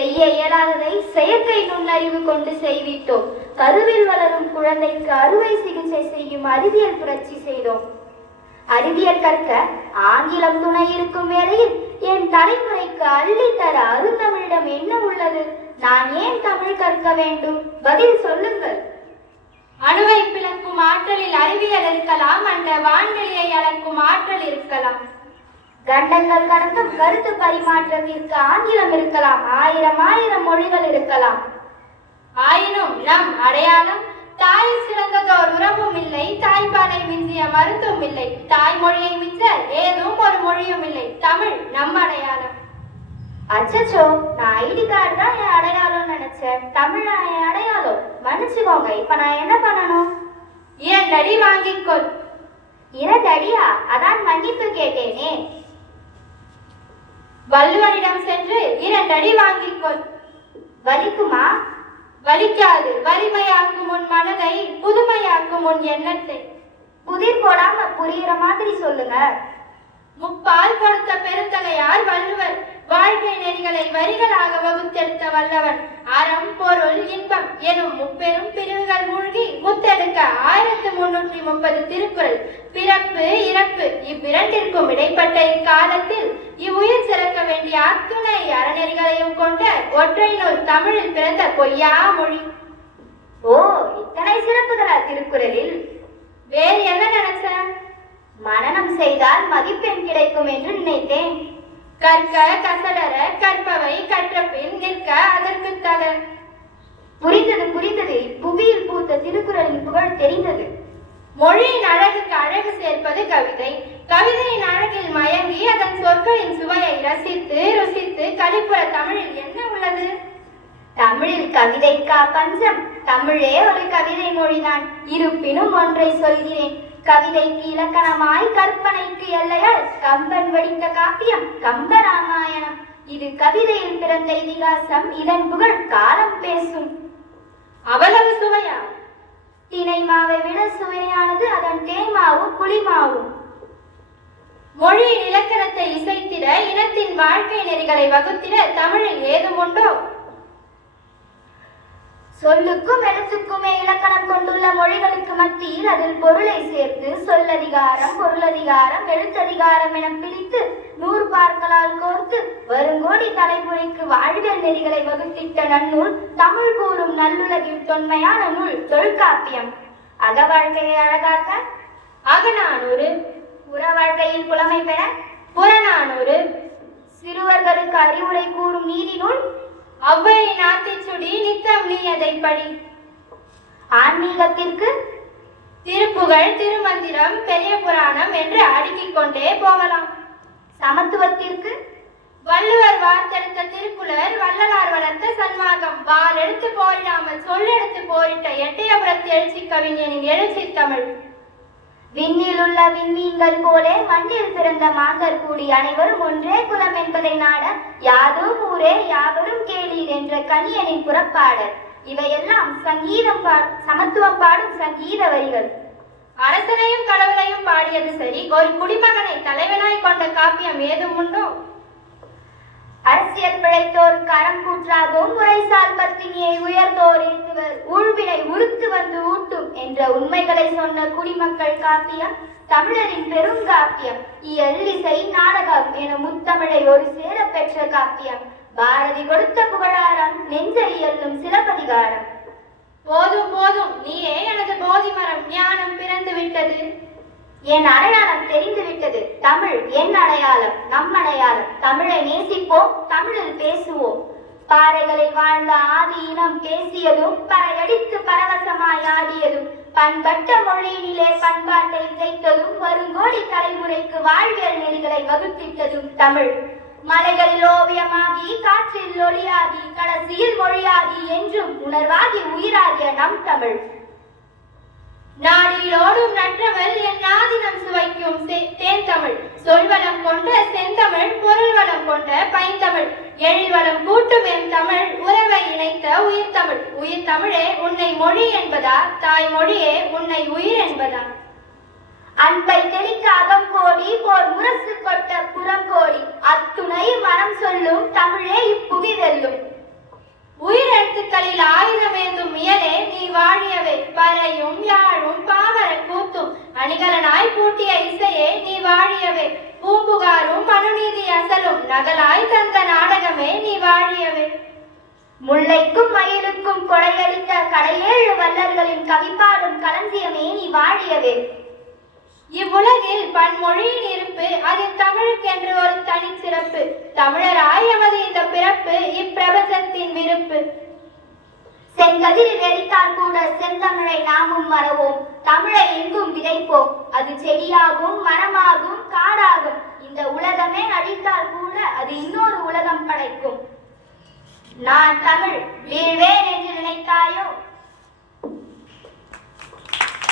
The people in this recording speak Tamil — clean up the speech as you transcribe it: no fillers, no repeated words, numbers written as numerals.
செய்ய இயலாததை செயற்கை நுண்ணறிவு கொண்டு செய்வித்தோம். கருவில் வளரும் குழந்தைக்கு அறுவை சிகிச்சை செய்யும் அறிவியல் புரட்சி செய்தோம். அறிவியல் கற்க ஆங்கிலம் துணை இருக்கும் வேளையில் என் தலைமுறைக்கு அள்ளித்தர அருந்தமிழிடம் என்ன உள்ளது? நான் ஏன் தமிழ் கற்க வேண்டும்? பதில் சொல்லுங்கள். அணுவை பிளக்கும் ஆற்றலில் அறிவியல் இருக்கலாம், அந்த வான்வெளியை அளக்கும் ஆற்றல் இருக்கலாம். கண்டங்கள் கடந்தும் கருத்து பரிமாற்றத்திற்கு ஆங்கிலம் இருக்கலாம், ஆயிரம் மொழிகள் இருக்கலாம். ஆயினும் நம் அடையாளம் தாய் சிறந்ததோர் உறவும் இல்லை, தாய்ப்பாலை மிஞ்சிய மருந்தும் இல்லை, தாய்மொழியை மிஞ்ச ஏதும் ஒரு மொழியும் இல்லை. தமிழ் நம் அடையாளம். அச்சச்சோ, நான் ஐடி கார்டு தான் என் அடையாளம் நினைச்சேன். தமிழ் என் அடையாளம். மன்னிச்சுக்கோங்க, இப்ப நான் என்ன பண்ணணும்? 2 அடி வாங்கிக்கொள். 2 அடியா? அதான் மன்னிப்பு கேட்டேனே. வள்ளுவரிடம் சென்று 2 அடி வாங்கிக்கொள். வலிக்குமா? வலிக்காது. வலிமையாக்கும் உன் மனதை, புதுமையாக்கும் உன் எண்ணத்தை. புதிர் போடாம புரியுற மாதிரி சொல்லுங்க. முப்பால் கொடுத்த பெருந்தகையார் வள்ளுவர். வாழ்க்கை நெறிகளை வரிகளாக வகுத்தெடுத்த வல்லவர். அறம், பொருள், இன்பம் எனும் முப்பெரும் பிரிவுகள் மூழ்கி முத்தெடுக்க 1330 திருக்குறள். பிறப்பு இறப்பு இவ்விரண்டிற்கும் இடைப்பட்ட இக்காலத்தில் இவ்வுயிர் சிறக்க வேண்டிய அத்துணை அறநெறிகளையும் கொண்ட ஒற்றை நூல் தமிழில் பிறந்த பொய்யா மொழி. ஓ, இத்தனை சிறப்புகளா திருக்குறளில்? வேறு என்ன நினைச்ச? மனனம் செய்தால் மதிப்பெண் கிடைக்கும் என்று நினைத்தேன். கற்க கசடர கற்பவை கற்றபின் நிற்க அதற்கு தக. புரிந்தது. புவியில் பூத்த திருக்குறளின் புகழ் தெரிந்தது. மொழியின் அழகுக்கு அழகு சேர்ப்பது கவிதை. கவிதையின் அழகில் மயங்கி அதன் சொற்களின் சுவையை ரசித்து ருசித்து கலிப்புற தமிழில் என்ன உள்ளது? தமிழில் கவிதைக்கா பஞ்சம்? தமிழே ஒரு கவிதை மொழிதான். இருப்பினும் ஒன்றை சொல்கிறேன். கவிதைக்கு இலக்கணமாய் கற்பனைக்கு எல்லையால் கம்பன் வடித்த காப்பியம் கம்பராமாயணம். இது கவிதையில் பிறந்த இதிகாசம். இதன் புகழ் காலம் பேசும். அவ்வளவு சுவையா? தினை மாவை விட சுவையானது அதன் தேன்மாவும் புளிமாவும். மொழியின் இலக்கணத்தை இசைத்திட, இனத்தின் வாழ்க்கை நெறிகளை வகுத்திட தமிழில் ஏதும் உண்டோ? சொல்லுக்கும் எழுத்துக்குமே இலக்கணம் கொண்டுள்ள மொழிகளுக்கு மத்தியில் அதில் பொருளை சேர்த்து சொல்லதிகாரம், பொருளதிகாரம், எழுத்ததிகாரம் என பிரித்து 100 பாற்களால் கோர்த்து வருங்கோடி தலைமுறைக்கு வாழ்வியல் நெறிகளை வகுத்திட்ட நன்னூல் தமிழ் கூறும் நல்லுலகில் தொன்மையான நூல் தொல்காப்பியம். அக வாழ்க்கையை அழகாக்க அகநானூறு, புற வாழ்க்கையில் புலமை பெற புறநானூறு, சிறுவர்களுக்கு அறிவுரை கூறும் நீதி நூல் ஔவையின் ஆத்திச்சுடி நித்தம் நீ அதை படி. ஆன்மீகத்திற்கு திருப்புகழ், திருமந்திரம், பெரிய புராணம் என்று அடுக்கிக் கொண்டே போகலாம். சமத்துவத்திற்கு வள்ளுவர் வார்த்தெடுத்த திருக்குறள், வள்ளலார் வளர்த்த சன்மார்க்கம். வாள் எடுத்து போரிடாமல் சொல்லெடுத்து போரிட்ட எட்டயபுரத்து எழுச்சி கவிஞனின் எழுச்சி தமிழ். விண்ணில் உள்ள விண்மீன்கள் போலே மண்ணில் பிறந்த மாந்தர் கூடி அனைவரும் ஒன்றே குலம் என்பதை நாட யாதும் ஊரே யாவரும் கேளீர் என்ற கணியனின் புறப்பாடல். இவையெல்லாம் சமத்துவம் பாடும் சங்கீத வரிகள். அரசனையும் கடவுளையும் பாடியது சரி, ஒரு குடிமகனை தலைவனாய் கொண்ட காப்பியம் ஏதும் உண்டோ? அரசியல் பிழைத்தோருக்கு அறம் கூற்றாகவும் முறைசால் பத்தினியை உயர்ந்தோர் ஏற்றுவர் ஊழ்வினை உறுத்து வந்து ஊட்டும் என்ற உண்மைகளை சொன்ன குடிமக்கள் காப்பியம் தமிழரின் பெருங்காப்பியம். இயல், இசை, நாடகம் என முத்தமிழை ஒரு சேர பெற்ற காப்பியம். பாரதி கொடுத்த புகழாரம் நெஞ்சறியல்லும் சிலப்பதிகாரம். போதும் போதும், நீயே எனது போதி மரம். ஞானம் பிறந்து விட்டது, என் அடையாளம் தெரிந்து விட்டது. தமிழ் என் அடையாளம், நம் அடையாளம். தமிழை நேசிப்போம், தமிழில் பேசுவோம். பாறைகளில் வாழ்ந்த ஆதி இனம் பேசியதும் பறையடித்து பரவசமாய் ஆடியதும் பண்பட்ட மொழியினிலே பண்பாட்டை விதைத்ததும் வருங்கோடி தலைமுறைக்கு வாழ்வியல் நெறிகளை வகுத்திட்டதும் தமிழ். மலைகளில் ஓவியமாகி காற்றில் ஒளியாகி கடைசியில் மொழியாகி என்றும் உணர்வாகி உயிராகிய நம் தமிழ். நாடிலோடும் நற்றவள் என் நாதினம் சுவைக்கும் தேன் தமிழ். சொல்வளம் கொண்ட செந்தமிழ், பொருள் வளம் கொண்ட பைந்தமிழ். எழில்வளம் கூட்டும் என் தமிழ், உறவை இணைத்த உயிர் தமிழ். உயிர் தமிழே உன்னை மொழி என்பதா, தாய்மொழியே உன்னை உயிர் என்பதா? அன்பை தெளிக்க அகங்கோடி போர் முரசு கொட்ட புறங்கோடி அத்துணை மனம் சொல்லும் தமிழே இப்புவி வெல்லும். வாழியவே. பூம்புகாரும் மனுநீதி அசலும் நகலாய் தந்த நாடகமே நீ வாழியவே. முல்லைக்கும் மயிலுக்கும் கொடையளித்த கடையேழு வள்ளல்களின் கவிப்பாடும் களஞ்சியமே நீ வாழியவே. இவ்வுலகில் பன்மொழியின் இருப்பு, அதில் தமிழுக்கென்று ஒரு தனி சிறப்பு. தமிழராய் எமது இந்த பிறப்பு இப்பிரபஞ்சத்தின் விருப்பு. செங்கதிரில் எரித்தால் கூட செந்தமிழை நாமும் மறவோம். தமிழை எங்கும் விதைப்போம், அது செடியாகும் மரமாகும் காடாகும். இந்த உலகமே அழித்தால் கூட அது இன்னொரு உலகம் படைக்கும். நான் தமிழ் வீழ்வேன் என்று நினைத்தாயோ?